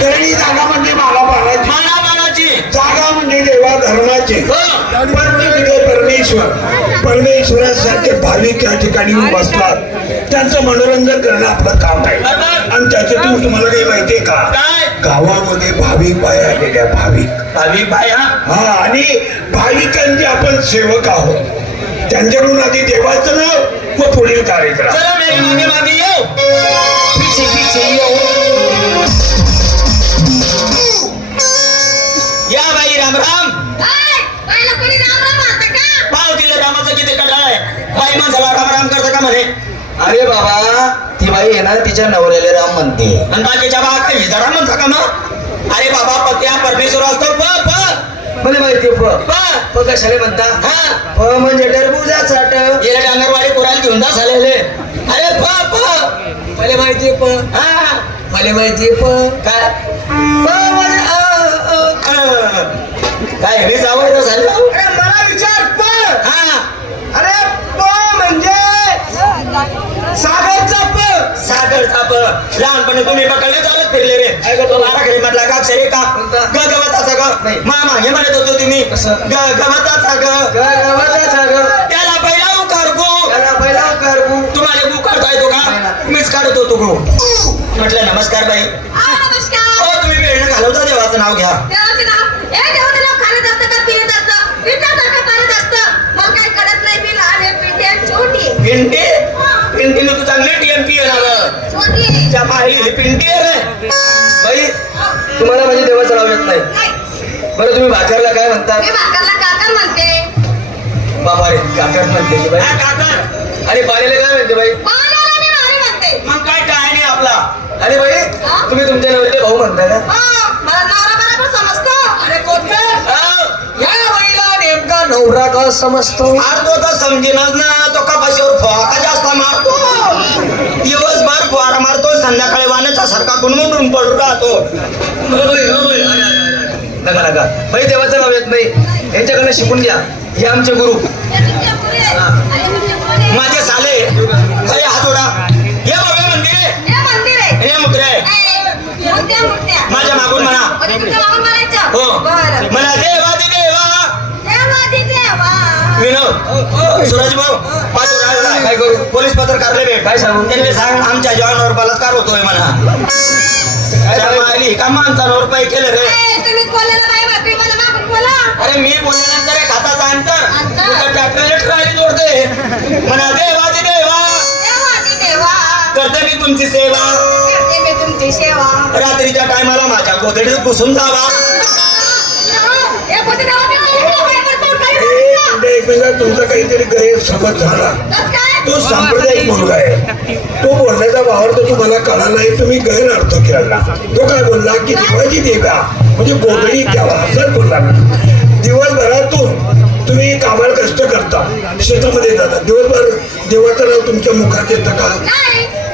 धरणी जागा म्हणजे माला बाळाची मानामानाची जागा म्हणजे देवा धर्माची. हो. परमेश्वर परमेश्वर. परमेश्वरासारखे भाविक या ठिकाणी बसतात त्यांचं मनोरंजन करणं आपलं काम आहे. आणि त्याच्यातून तुम्हाला काही माहितीये का? गावामध्ये भाविक बाया आलेल्या भाविक. भाविक हा हा आणि भाविकांचे आपण सेवक आहोत. त्यांच्याकडून आधी देवाचं नाव व पुढील कार्यक्रम. बाई माणसाला राम राम करतं का म्हणे? अरे बाबा ती बाई ना तिच्या नवऱ्याला राम म्हणते. आणि बाकीच्या बा काही हिजडा म्हणता का मग? अरे बाबा पत्या परमेश्वर असतो प प. मला माहिती प. प. प कशाला म्हणता? हा. प म्हणजे टरबुजा चाट येले डांगरवाडी कुराल घेऊन जा झालेले. अरे प प. मला माहिती प. हा. मला माहिती प. काय? चाप लहानपणी तुम्ही पकडले चालत फिरले रे. बारा खरी म्हटला का अक्षरे का? ग गवताचा ग. नाही. मामा हे म्हणत होतो तुम्ही. कसं? ग गवताचा ग. ग- गव्हाचा सागर त्याला पहिला उकार गो. त्याला पहिला करबू तुम्हाला गु काढता येतो. का? मीच काढत होतो गो. म्हटलं नमस्कार बाई. हो तुम्ही वेळ घालवता देवाचं नाव घ्या. ही पिंटी आहे रे. बाई तुम्हाला म्हणजे देवाचं नाव येत नाही. बरं तुम्ही भाकरला काय म्हणता? मी भाकरला काकर म्हणते. बाबा रे काकर म्हणते की बाई. हा, आणि बालेला काय म्हणते बाई? पाण्याला मी मारी म्हणते. मग काय काय नाही आपला? अरे बाई तुम्ही तुमच्या नवऱ्याला भाऊ म्हणता का? हो, नवरा बरोबर समजतो. हो. नेमका नवरा का समजेनच ना. तो कपाशीवर फवाका जास्त मारतो संध्याकाळी वाण्याचा सारखा गुणमुंडून पडून राहतो. नका नका. बाई देवाचं नाव येत नाही. यांच्याकडनं शिकून घ्या. हे आमचे गुरु. हे. माझे साले. हे हातोडा हे बाबा मंदिर आहे. हे मंदिर आहे. हे. माझ्या मागून म्हणा? हो. मला देवा देवादी देवा. विनोद. सूरज भाऊ पाच काय करू? पोलीस पत्रकारले भेट काय सांगू? त्यांनी सांग आमच्या जवानावर बलात्कार होतोय म्हणा काय त्या सांगू? मायली का माणसावर पाय केलं रे. अरे मी बोलल्यानंतर एक हाताचा अंतर जोडते म्हणा देवादी देवा देवादी देवा. करते मी तुमची सेवा करते मी तुमची सेवा. रात्रीच्या टायमाला माझ्या गोधडीत घुसून जावा एकमेकांना तुमचा काहीतरी गैरसमज झाला? तो सांप्रदायिक मुलगा आहे. तो बोलण्याचा वावर तर तुम्हाला कळला नाही तुम्ही गैरअर्थ केला. तो काय बोलला की देवाची देवा म्हणजे गोधडी द्यावा असं बोलला दिवसभरातून तुम्ही कामाला कष्ट करता शेतामध्ये जाता. दिवसभर देवाचं नाव तुमच्या मुखात येतं का.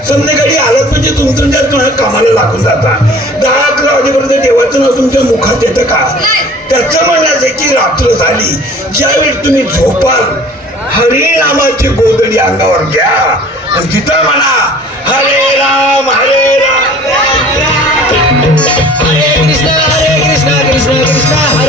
संध्याकाळी आलात म्हणजे तुमचं कामाला लागून जाता. दहा अकरा वाजेपर्यंत देवाचं नाव तुमच्या मुखात येतं का? त्याचं म्हणण्याचं की रात्र झाली. ज्यावेळी तुम्ही झोपाल हरे रामाची गोदडी अंगावर घ्या. आणि तिथं म्हणा हरे राम हरे राम. हरे कृष्ण हरे कृष्ण कृष्ण कृष्ण हरे